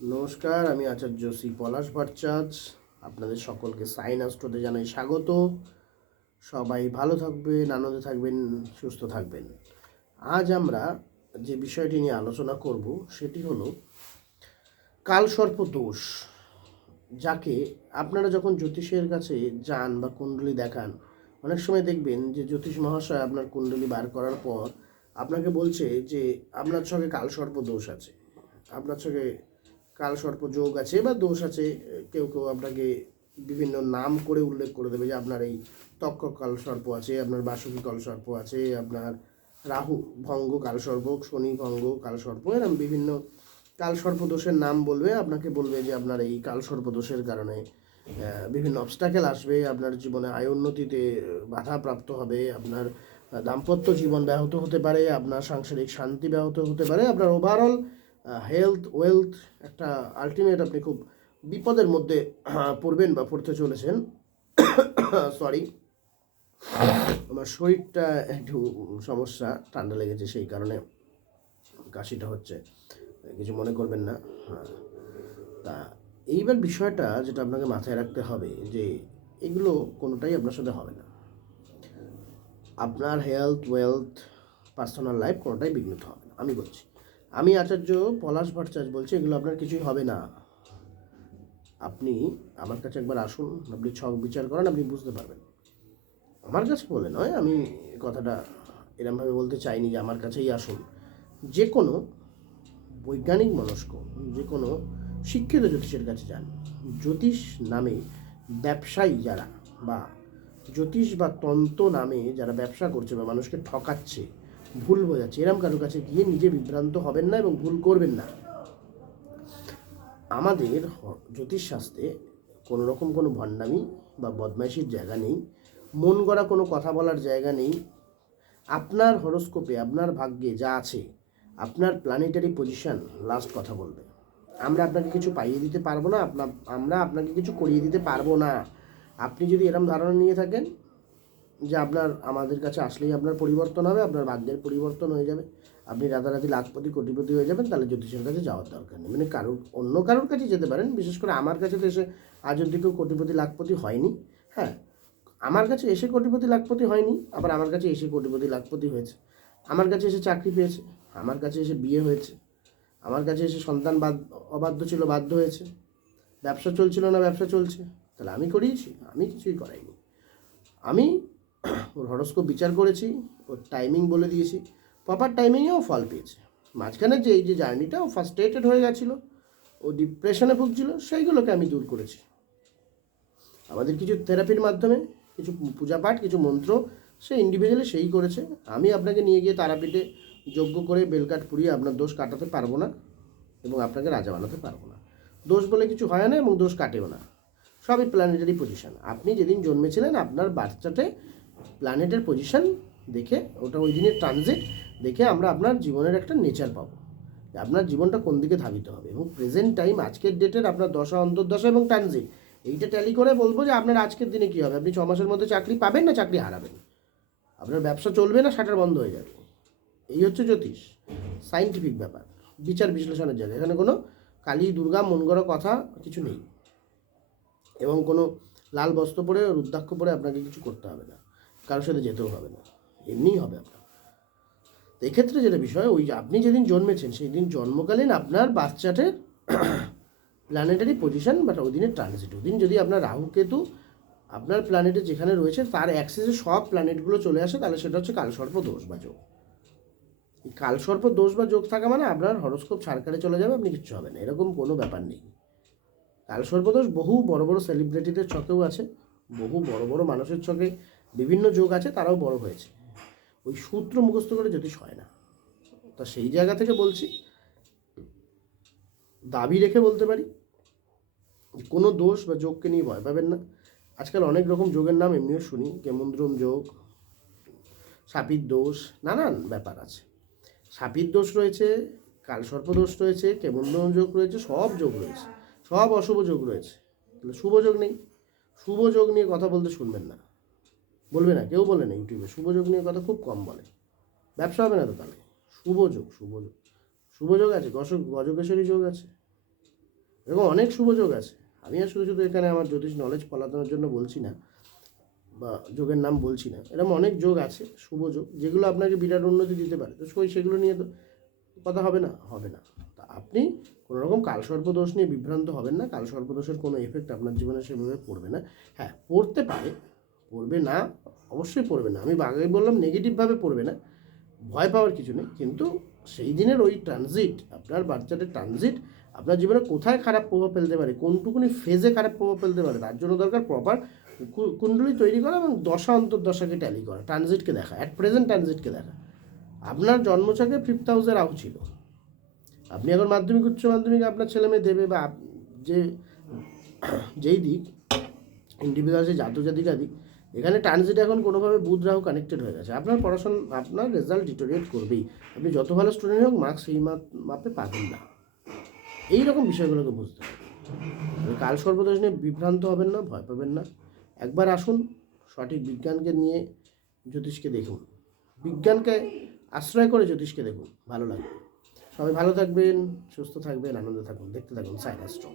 নমস্কার, আমি আচার্য শ্রী পলাশ ভট্টাচার্য। আপনাদের সকলকে সাইন অ্যাস্ট্রোতে জানাই স্বাগত। সবাই ভালো থাকবেন, আনন্দে থাকবেন, সুস্থ থাকবেন। আজ আমরা যে বিষয়টি নিয়ে আলোচনা করব সেটি হলো কালসর্প দোষ, যাকে আপনারা যখন জ্যোতিষের কাছে যান বা কুণ্ডলী দেখান, অনেক সময় দেখবেন যে জ্যোতিষ মহাশয় আপনার কুণ্ডলী বার করার পর আপনাকে বলছে যে আপনার সঙ্গে কালসর্প দোষ আছে, আপনার সঙ্গে কালসর্প যোগ আছে বা দোষ আছে। কেউ কেউ আপনাকে বিভিন্ন নাম করে উল্লেখ করে দেবে যে আপনার এই তক্ষক কালসর্প আছে, আপনার বাসুকী কালসর্প আছে, আপনার রাহু ভঙ্গ কালসর্প, শনি ভঙ্গ কালসর্প, এরকম বিভিন্ন কালসর্প দোষের নাম বলবে। আপনাকে বলবে যে আপনার এই কালসর্প দোষের কারণে বিভিন্ন অবস্টাকেল আসবে, আপনার জীবনে আয় উন্নতিতে বাধাপ্রাপ্ত হবে, আপনার দাম্পত্য জীবন ব্যাহত হতে পারে, আপনার সাংসারিক শান্তি ব্যাহত হতে পারে, আপনার ওভারঅল হেলথ ওয়েলথ একটা আলটিমেট আপনি খুব বিপদের মধ্যে পড়বেন বা পড়তে চলেছেন। সরি, আমার শরীরটা একটু সমস্যা, ঠান্ডা লেগেছে, সেই কারণে কাশিটা হচ্ছে, কিছু মনে করবেন না। তা এইবার বিষয়টা যেটা আপনাকে মাথায় রাখতে হবে যে এগুলো কোনোটাই আপনার সাথে হবে না। আপনার হেলথ ওয়েলথ পার্সোনাল লাইফ কোনোটাই বিঘ্নিত হবে না। আমি বলছি, আমি আচার্য পলাশ ভট্টাচার্য বলছি, এগুলো আপনার কিছুই হবে না। আপনি আমার কাছে একবার আসুন, আপনি ছক বিচার করেন, আপনি বুঝতে পারবেন। আমার কাছে বলে নয়, আমি কথাটা এরমভাবে বলতে চাইনি যে আমার কাছেই আসুন। যে কোনো বৈজ্ঞানিক মনস্ক, যে কোনো শিক্ষিত জ্যোতিষের কাছে যান। জ্যোতিষ নামে ব্যবসায়ী যারা, বা জ্যোতিষ বা তন্ত্র নামে যারা ব্যবসা করছে বা মানুষকে ঠকাচ্ছে, ভুল বোঝাচ্ছে, এরম কারোর কাছে গিয়ে নিজে বিভ্রান্ত হবেন না এবং ভুল করবেন না। আমাদের জ্যোতিষশাস্ত্রে কোনো রকম কোনো ভণ্ডামি বা বদমাইশির জায়গা নেই, মন গড়া কোনো কথা বলার জায়গা নেই। আপনার হরোস্কোপে আপনার ভাগ্যে যা আছে, আপনার প্ল্যানেটারি পজিশন লাস্ট কথা বলবে। আমরা আপনাকে কিছু পাইয়ে দিতে পারবো না, আমরা আপনাকে কিছু করিয়ে দিতে পারবো না। আপনি যদি এরম ধারণা নিয়ে থাকেন যে আপনার আমাদের কাছে আসলেই আপনার পরিবর্তন হবে, আপনার ভাগ্যের পরিবর্তন হয়ে যাবে, আপনি রাতারাতি লাখপতি কোটিপতি হয়ে যাবেন, তাহলে জ্যোতিষের কাছে যাওয়ার দরকার নেই। মানে অন্য কারোর কাছে যেতে পারেন, বিশেষ করে আমার কাছে তো এসে আজ অব্দি কেউ কোটিপতি লাখপতি হয়নি। হ্যাঁ, আমার কাছে এসে কোটিপতি লাখপতি হয়নি, আবার আমার কাছে এসে কোটিপতি লাখপতি হয়েছে। আমার কাছে এসে চাকরি পেয়েছে, আমার কাছে এসে বিয়ে হয়েছে, আমার কাছে এসে সন্তান অবাধ্য ছিল, বাধ্য হয়েছে, ব্যবসা চলছিল না, ব্যবসা চলছে। তাহলে আমি করিয়েছি? আমি কিছুই করাইনি। আমি ওর হরস্কোপ বিচার করেছি, ওর টাইমিং বলে দিয়েছি, প্রপার টাইমিংয়েও ফল পেয়েছে। মাঝখানে যে এই যে জার্নিটা, ও ফার্স্ট্রেটেড হয়ে গেছিলো, ও ডিপ্রেশনে ভুগছিল, সেইগুলোকে আমি দূর করেছি। আমাদের কিছু থেরাপির মাধ্যমে, কিছু পূজাপাঠ, কিছু মন্ত্র, সে ইন্ডিভিজুয়ালি সেই করেছে। আমি আপনাকে নিয়ে গিয়ে তারাপীঠে যজ্ঞ করে বেলকাঠ পুড়িয়ে আপনার দোষ কাটাতে পারবো না এবং আপনাকে রাজা বানাতে পারবো না। দোষ বলে কিছু হয় না এবং দোষ কাটেও না, সবই প্ল্যানেটারি পজিশন। আপনি যেদিন জন্মেছিলেন আপনার বার্থচার্টে প্ল্যানেটের পজিশন দেখে, ওটা ওই দিনের ট্রানজিট দেখে আমরা আপনার জীবনের একটা নেচার পাবো, আপনার জীবনটা কোন দিকে ধাবিত হবে। এবং প্রেজেন্ট টাইম, আজকের ডেটের আপনার দশা, অন্তর্দশা এবং ট্রানজিট, এইটা ট্যালি করে বলবো যে আপনার আজকের দিনে কী হবে। আপনি 6 মাসের মধ্যে চাকরি পাবেন না চাকরি হারাবেন, আপনার ব্যবসা চলবে না শাটার বন্ধ হয়ে যাবে। এই হচ্ছে জ্যোতিষ, সাইন্টিফিক ব্যাপার, বিচার বিশ্লেষণের জায়গা। এখানে কোনো কালী দুর্গা মন গড়া কথা কিছু নেই, এবং কোনো লাল বস্ত্র পরে, রুদ্রাক্ষ পরে আপনাকে কিছু করতে হবে না, কারোর সাথে যেতেও হবে না, এমনিই হবে আপনার। এক্ষেত্রে যেটা বিষয়, ওই যে আপনি যেদিন জন্মেছেন সেই দিন জন্মকালীন আপনার বাচ্চাটের প্ল্যানেটারি পজিশন, বাট ওই দিনের ট্রানজিট, ওই দিন যদি আপনার রাহু কেতু আপনার প্ল্যানেটে যেখানে রয়েছে তার অ্যাক্সিসে সব প্ল্যানেটগুলো চলে আসে, তাহলে সেটা হচ্ছে কালসর্প দোষ বা যোগ। এই কালসর্প দোষ বা যোগ থাকা মানে আপনার হরোস্কোপ ছাড়কারে চলে যাবে, আপনি কিচ্ছু হবে না, এরকম কোনো ব্যাপার নেই। কালসর্প দোষ বহু বড় বড় সেলিব্রিটিদের ছকেও আছে, বহু বড় বড় মানুষের ছকে বিভিন্ন যোগ আছে, তারাও বড় হয়েছে। ওই সূত্র মুখস্থ করে জ্যোতিষ হয় না। তা সেই জায়গা থেকে বলছি, দাবি রেখে বলতে পারি, কোনো দোষ বা যোগকে নিয়ে ভয় পাবেন না। আজকাল অনেক রকম যোগের নাম এমনিও শুনি, কেমন্দ্রম যোগ, সাপির দোষ, নানান ব্যাপার আছে। সাপির দোষ রয়েছে, কালসর্প দোষ রয়েছে, কেমন্দ্রম যোগ রয়েছে, সব যোগ রয়েছে, সব অশুভ যোগ রয়েছে। তাহলে শুভ যোগ নেই? শুভ যোগ নিয়ে কথা বলতে শুনবেন না, বলবে না, কেউ বলে না ইউটিউবে শুভ যোগ নিয়ে কথা খুব কম বলে, ব্যবসা হবে না তো। তাহলে শুভ যোগ, শুভ যোগ, শুভ যোগ আছে, গজকেশ্বরী যোগ আছে, এবং অনেক শুভযোগ আছে। আমি আর শুধু শুধু এখানে আমার জ্যোতিষ নলেজ ফলানোর জন্য বলছি না বা যোগের নাম বলছি না, এরকম অনেক যোগ আছে, শুভ যোগ, যেগুলো আপনাকে বিরাট উন্নতি দিতে পারে। তো সেগুলো নিয়ে তো কথা হবে না, হবে না। তা আপনি কোনো রকম কালসর্পদোষ নিয়ে বিভ্রান্ত হবেন না। কালসর্পদোষের কোনো এফেক্ট আপনার জীবনে সেভাবে পড়বে না। হ্যাঁ, পড়তে পারে, পড়বে না, অবশ্যই পড়বে না। আমি আগে বললাম নেগেটিভভাবে পড়বে না, ভয় পাওয়ার কিছু নেই। কিন্তু সেই দিনের ওই ট্রানজিট, আপনার বাচ্চাদের ট্রানজিট আপনার জীবনে কোথায় খারাপ প্রভাব ফেলতে পারে, কোনটুকুনি ফেজে খারাপ প্রভাব ফেলতে পারে, তার জন্য দরকার প্রপার কুণ্ডলী তৈরি করা এবং দশা অন্তর্দশাকে ট্যালি করা, ট্রানজিটকে দেখা, অ্যাট প্রেজেন্ট ট্রানজিটকে দেখা। আপনার জন্মছকে 5th হাউসে রাহু ছিল। আপনি এখন মাধ্যমিক উচ্চ মাধ্যমিক আপনার ছেলে মেয়ে দেবে, বা যে যেই দিক ইন্ডিভিজুয়াল যে জাতজাতিকা দিক, এখানে ট্রানজিট এখন কোনোভাবে বুধ রাহু কানেক্টেড হয়ে গেছে। আপনার পড়াশোনা, আপনার রেজাল্ট ডিটোরিয়েট করবেই। আপনি যত ভালো স্টুডেন্ট হোক, মার্কস সেই মাপে পাবেন না। এই রকম বিষয়গুলোকে বুঝতে হবে। কাল সর্বদোষ নিয়ে বিভ্রান্ত হবেন না, ভয় পাবেন না। একবার আসুন, সঠিক বিজ্ঞানকে নিয়ে জ্যোতিষকে দেখুন, বিজ্ঞানকে আশ্রয় করে জ্যোতিষকে দেখুন, ভালো লাগবে। সবাই ভালো থাকবেন, সুস্থ থাকবেন, আনন্দে থাকুন, দেখতে থাকুন সাইন অ্যাস্ট্রো।